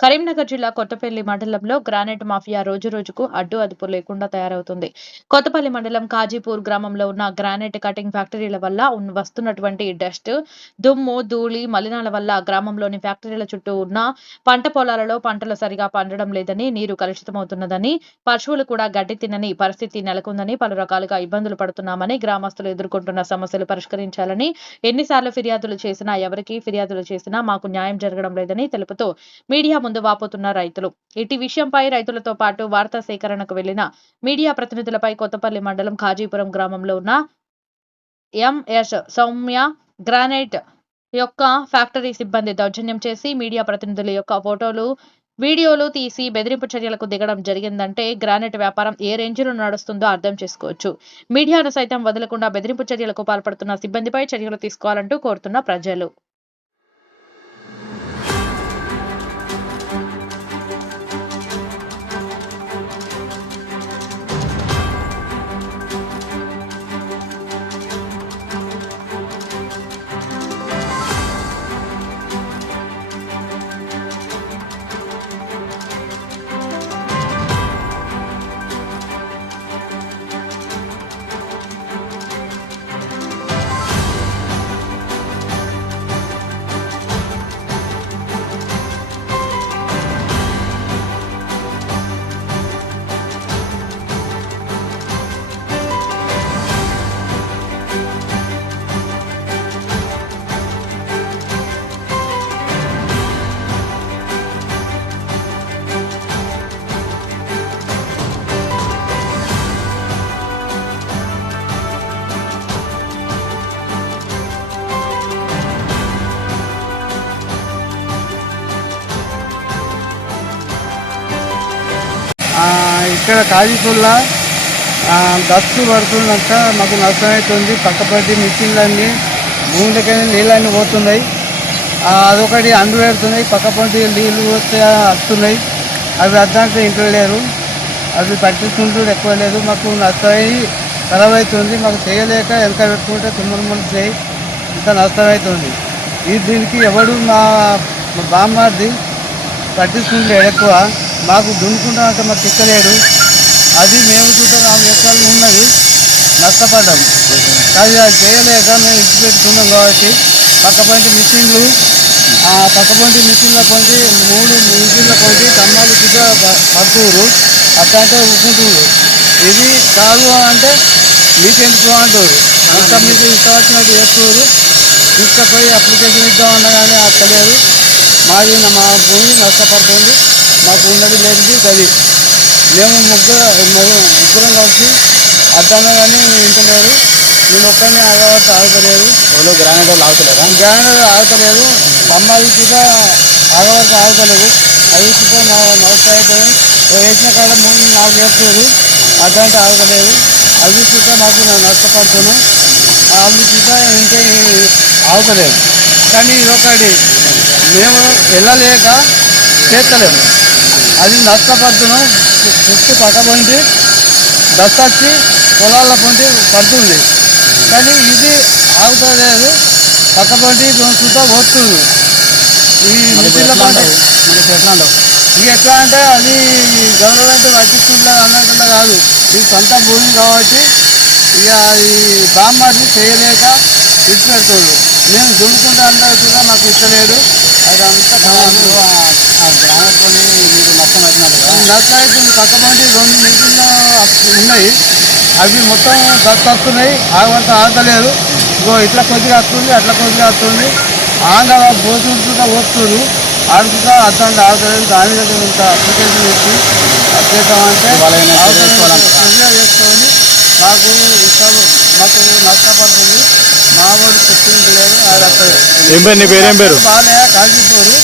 Karimnagar జిల్లా కొత్తపల్లి మండలంలో granite mafia రోజు రోజుకు అడ్డు అదుపు లేకుండా తయారవుతుంది. కొత్తపల్లి మండలం కాజీపూర్ గ్రామంలో ఉన్న గ్రానైట్ కటింగ్ ఫ్యాక్టరీల వల్ల వస్తున్నటువంటి డస్ట్ దుమ్ము ధూళి మలినాల వల్ల గ్రామంలోని ఫ్యాక్టరీల చుట్టూ ఉన్న పంట పొలాలలో పంటలు సరిగా పండడం లేదని నీరు కలుషితమవుతున్నదని పశువులు కూడా గడ్డి తినని పరిస్థితి నెలకొందని పలు రకాలుగా ఇబ్బందులు పడుతున్నామని గ్రామస్తులు ఎదుర్కొంటున్న సమస్యలు పరిష్కరించాలని ఎన్నిసార్లు ఫిర్యాదులు చేసినా ఎవరికి ఫిర్యాదులు చేసినా మాకు న్యాయం జరగడం లేదని తెలుపుతూ మీడియా ముందు వాపోతున్న రైతులు. ఇటు విషయంపై రైతులతో పాటు వార్తా సేకరణకు వెళ్ళిన మీడియా ప్రతినిధులపై కొత్తపల్లి మండలం ఖాజీపురం గ్రామంలో ఉన్న ఎంఎస్ సౌమ్య గ్రానైట్ యొక్క ఫ్యాక్టరీ సిబ్బంది దౌర్జన్యం చేసి మీడియా ప్రతినిధుల యొక్క ఫోటోలు వీడియోలు తీసి బెదిరింపు చర్యలకు దిగడం జరిగిందంటే గ్రానైట్ వ్యాపారం ఏ రేంజ్లో నడుస్తుందో అర్థం చేసుకోవచ్చు. మీడియాను సైతం వదలకుండా బెదిరింపు చర్యలకు పాల్పడుతున్న సిబ్బందిపై చర్యలు తీసుకోవాలంటూ కోరుతున్న ప్రజలు. ఇక్కడ కాజీపూర్లో డస్ట్ పడుతుందంట మాకు నష్టం అవుతుంది పక్కపట్టి మిషన్లన్నీ భూమిలోకి నీళ్ళన్నీ పోతున్నాయి. అదొకటి అండు పెడుతున్నాయి. పక్కపట్టి నీళ్ళు పోతే వస్తున్నాయి. అవి అద్దంటే ఇంట్లో లేరు. అవి పట్టించుకుంటూ ఎక్కువ లేదు. మాకు నష్టమై ఖరాబ్ అవుతుంది మాకు చేయలేక వెనక పెట్టుకుంటే తుమ్మలు చేయి ఇంత నష్టమవుతుంది ఈ దీనికి ఎవడు మా బామ్మార్ది పట్టించుకుంటే ఎక్కువ. మాకు దున్నుకుంటామంటే మాకు తిక్కలేడు. అది మేము చూద్దాం నాలుగు ఎకరాలు ఉన్నది. నష్టపడ్డాం. కానీ అది చేయలేక మేము ఇచ్చి పెట్టుకున్నాం కాబట్టి పక్కపంటి మిషన్లు ఆ పక్కపంటి మిషన్ల కొంటి మూడు మిషన్ల కొంటి కన్నాలు కింద పడుతురు అట్లంటే ఊరుకుంటున్నారు ఇది కాదు అంటే మీకెందుకు అంటారు అంతా మీకు ఇష్టవచ్చినట్టు చేస్తున్నారు అప్లికేషన్ అప్లికేషన్ ఇద్దామన్నా కానీ అక్కలేదు మాది మా భూమి నష్టపడుతుంది. మాకు ఉన్నది లేనిది గది మేము ముగ్గురు మేము ముగ్గురం కలిసి అద్దన్నా కానీ ఇంటలేరు. నేను ఒక్కరిని ఆగవచ్చు ఆగలేదు ఎవరో గ్రానైట్ వాళ్ళు ఆగుతలేరా ఆగలేదు అమ్మాయి కూడా ఆగవరకు ఆగలేదు అవి కూడా నా అయిపోయి వేసిన కాడ మూడు నాలుగు వేస్తారు అదంటే ఆగలేదు అవి కూడా మాకు నేను నష్టపడుతున్నాం అవి కూడా ఇంకే ఆగలేదు కానీ ఇదొకటి మేము వెళ్ళలేక చేస్తలేము. అది నష్టపడుతున్నాం చుట్టూ పక్కబండి దస్తచ్చి పొలాల పొంటి పడుతుంది. కానీ ఇది ఆగుతలేదు. పక్కబండి చూస్తా పోతుంది. ఈ మిషన్ల పంట ఇప్పుడు ఎట్లా? ఇక ఎట్లా అంటే అది గవర్నమెంట్ పట్టించుకుంటా అన్నట్టుగా కాదు. ఇది సొంత భూమి కాబట్టి ఇక ఈ బామ్మది చేయలేక ఇచ్చి పెడతాడు మేము దున్నుకుంటా అంటే కూడా మాకు ఇస్తలేడు. అది అంతా కాదు ఆ గ్రానైట్ కొని మీకు నష్టం అవుతున్నారు కదా. నష్టమైతే పక్కబండి రెండు మిషన్లు ఉన్నాయి. అవి మొత్తం దత్తు వస్తున్నాయి ఆగంత ఆగలేదు. ఇగో ఇట్లా కొద్దిగా వస్తుంది అట్లా కొద్దిగా వస్తుంది ఆంధ్ర పోతుంటా వస్తుంది ఆడుకుంటా అర్థం ఆగలేదు దాని దగ్గర ఇంత అప్లికేషన్ ఇచ్చి చేద్దామంటే ఇవాళ ఏమైనా మాకు మాకు నష్టపడుతుంది మా వాడు చెప్తుంది లేదు అది అక్కడ ఏం పేరు నీ పేరు ఏం పేరు? బాగాలే కాజీపూరు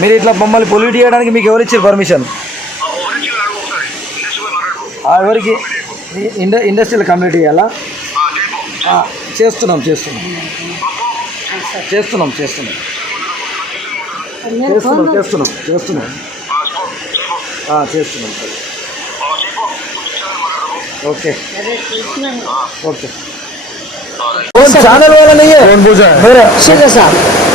మీరు ఇట్లా మమ్మల్ని పొల్యూట్ చేయడానికి మీకు ఎవరు ఇచ్చారు పర్మిషన్ ఎవరికి? ఇండ ఇండస్ట్రియల్ కమ్యూనిటీ ఇవ్వాలా ఆ, చేస్తున్నాం చేస్తున్నాం. చేస్తున్నాం చేస్తున్నాం. చేస్తున్నాం చేస్తున్నాం చేస్తున్నాం. చేస్తున్నాం. ఓకే. ఓకే. ఛానల్ वाला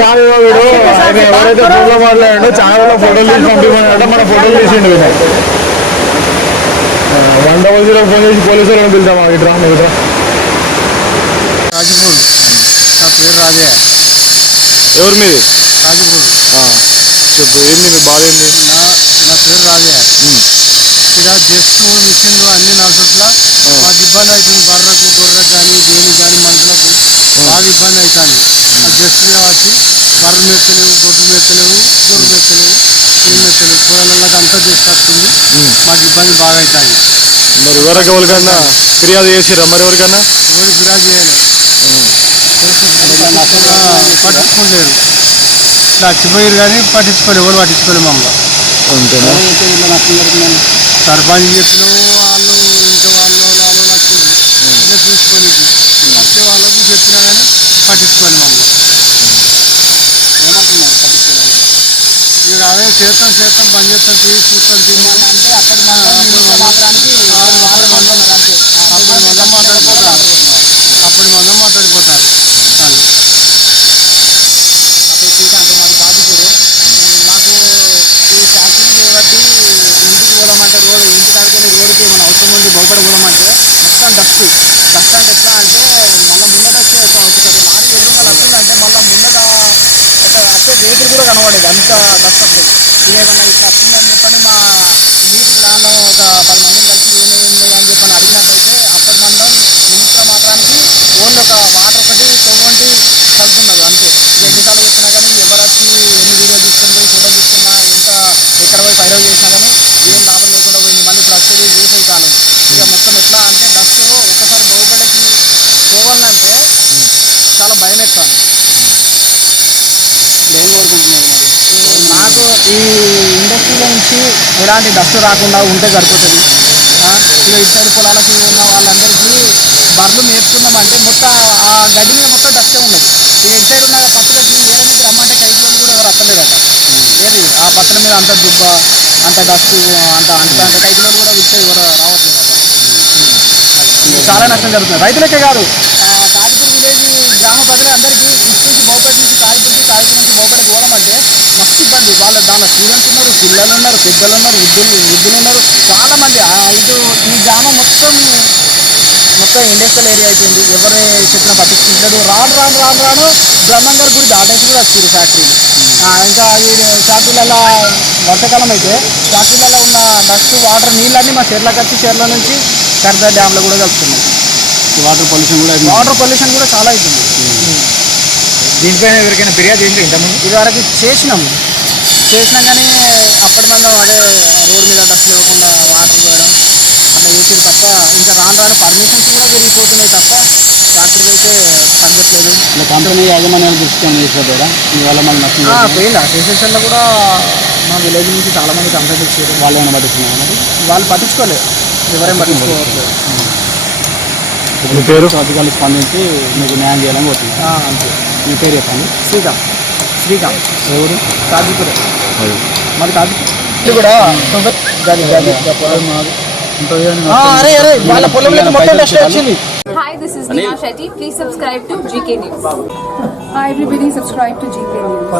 కాదు వీడు ఎవరైతే ఫోన్లో మాట్లాడాడో ఛానల్లో ఫోటోలు తీసి పంపించమన్నాడో మన ఫోటోలు తీసిండు Vinay one double zero phone చేసి పోలీసు వాళ్ళని పిలుద్దాం ఇట్రా నువ్వు ఇట్రా కాజీపూర్ నా పేరు రాజే ఎవరి మీది కాజీపూర్ చెప్పు ఏంది మీ బాధ ఏంది నా నా పేరు రాజే ఇక్కడ జస్ట్ మిషన్లు అన్ని నడుచుట్లా మాకు ఇబ్బంది అవుతుంది బర్రకు గొర్రెకు కానీ దేనికి బాగా ఇబ్బంది అవుతుంది ఆ మీద వచ్చి బర్రెలు మెత్తలేవు గొడ్లు మెత్తలేవు గొర్రెలు మెత్తలేవు ఏం మెత్తలేవు కోయలకు అంతా జస్ట్ వస్తుంది. మాకు ఇబ్బంది బాగా అవుతుంది మరి ఎవరికి ఎవరికన్నా ఫిర్యాదు చేసిరా మరి ఎవరికన్నా? ఎవరు ఫిర్యాదు చేయాలి పట్టించుకోలేరు ఇట్లా వచ్చిపోయారు కానీ పట్టించుకోలేరు ఎవరు పట్టించుకోలేరు మమ్మల్ని. సర్పంచ్ చెప్పిన వాళ్ళు ఇంకా ఇట్లా చూసుకోలేదు వచ్చే వాళ్ళకి చెప్పినా కానీ పట్టించుకోలేదు మమ్మల్ని ఇక అదే చేస్తాం చేస్తాం పని చేస్తాం తీసి చూస్తాం తీసి అంటే అప్పటి అప్పటి మందం మాట్లాడిపోతారు అప్పటి మందం మాట్లాడిపోతారు వాళ్ళు మాకు ఈ ఫ్యాక్టరీ చేయబట్టి ఇంటికి పోదామంటే రోడ్ ఇంటి కాడికి రోడ్డుకి మన అవసరం ఉంది బొబ్బడ పోదామంటే మొత్తం డస్ట్ డస్ట్ అంటే ఎట్లా అంటే మళ్ళీ ముందట వచ్చే ఒక ఒకసారి లారీ ఎదురుగా వస్తుందంటే మళ్ళీ ముందట ఒక వచ్చే వెహికల్ కూడా కనబడేది అంత డస్ట్ వస్తుంది ఇదేమన్నా ఇట్లా వస్తుందని చెప్పని మా నీటి దానిలో ఒక పది మందిని కలిసి ఏమైంది అని చెప్పని అడిగినట్టయితే అప్పటి మందం నిమిషం మాత్రానికి ఓన్లీ ఒక వాటర్ ఒకటి తొవ్వంటి కలుపుతున్నారు అంతే. ఎన్నిసార్లు చెప్పినా కానీ ఎవరు వచ్చి ఎన్ని వీడియో తీసుకొని పోయి ఫోటో తీసుకున్నా ఎంత ఎక్కడ పోయి ఫైరల్ చేసినా కానీ ఏం లాభం లేకుండా పోయింది మళ్ళీ ఇప్పుడు వచ్చేది యూజ్ అవుతాను ఇక మొత్తం ఎట్లా అంటే డస్ట్ ఒక్కసారి బహుపడికి పోవాలంటే చాలా భయం ఎత్తాను ఏం కోరుకుంటున్నాను నాకు ఈ ఇండస్ట్రీలో నుంచి ఎలాంటి డస్ట్ రాకుండా ఉంటే సరిపోతుంది. ఇక ఇటు సైడ్ పొలాలకి ఉన్న వాళ్ళందరికీ బర్రెలు మేపుకున్నామంటే మొత్తం ఆ గడ్డి మీద మొత్తం డస్టే ఉన్నది. ఇక ఇటు సైడ్ ఉన్న పచ్చలకి వేరే దగ్గర రమ్మంటే కైకిలో కూడా ఎవరు వస్తలేరట ఏది ఆ పచ్చల మీద అంత దుబ్బ అంత డస్ట్ అంత అంత అంటే కైకిలో కూడా ఇస్తే సైడ్ ఎవరు రావట్లేదట చాలా నష్టం జరుగుతుంది. రైతులకే కాదు ఆ, కాకిపూర్ విలేజ్ గ్రామ ఇటు నుంచి బోపేట నుంచి కాకిపూర్కి కాకిపూర్ నుంచి బోపేటకి పోవడమంటే మస్తు ఇబ్బంది. వాళ్ళ దాంట్లో స్టూడెంట్స్ ఉన్నారు పిల్లలు ఉన్నారు పెద్దలు ఉన్నారు వృద్ధులు వృద్ధులు ఉన్నారు చాలా మంది ఇటు ఈ గ్రామం మొత్తం మొత్తం ఇండస్ట్రియల్ ఏరియా అయిపోయింది. ఎవరు చెప్పిన పట్టించుకుంటారు రాను రాను రాను రాను బ్రహ్మంగారి గుడి దాటేసి కూడా వచ్చారు ఫ్యాక్టరీలు ఇంకా ఈ ఫ్యాక్టరీలలో వర్షాకాలం అయితే ఫ్యాక్టరీలలో ఉన్న డస్ట్ వాటర్ నీళ్ళన్నీ మా చెర్లకు వచ్చి చెర్ల నుంచి సర్దా డ్యామ్లో కూడా కలుపుతున్నాయి. వాటర్ పొల్యూషన్ కూడా వాటర్ పొల్యూషన్ కూడా చాలా అవుతుంది దీనిపైన ఎవరికైనా ఫిర్యాదు చేసి ఇంతకుముందు? ఇదివరకు చేసినాం. చేసినాం కానీ అప్పటి మందం అదే రోడ్ మీద డస్ట్ లేకుండా వాటర్ పోయడం అట్లా చేసేది తప్ప ఇంకా రాను రాను పర్మిషన్స్ కూడా పెరిగిపోతున్నాయి తప్ప అయితే తగ్గట్లేదు ఇలా కంపెనీ యాజమాన్యాలు దృష్టి చేసేదా ఇవాళ మళ్ళీ నష్టం ఆ, పోయింది. అసోసియేషన్లో కూడా మా విలేజ్ నుంచి చాలా మంది కంప్లైంట్ ఇచ్చారు. వాళ్ళు ఏమైనా పట్టిస్తున్నారు మరి? వాళ్ళు పట్టించుకోలేదు. ఎవరేం పట్టించుకోవట్లేదు. మీ పేరు? అధికారులు స్పందించి మీకు న్యాయం చేయాలని కోరుతున్నాను ఆ, అంతే. మీ పేరు చెప్పండి. శ్రీకాంత్ శ్రీకాంత్ ఎవరు? కాజీపురే. మరి కాజీపూర్? ఇది కూడా అరే అరే వాళ్ళ పొలంలోకి మొత్తం డస్ట్ వచ్చింది. Hi, this is Neha Shetty. Please subscribe to GK News. Hi, everybody, subscribe to GK News.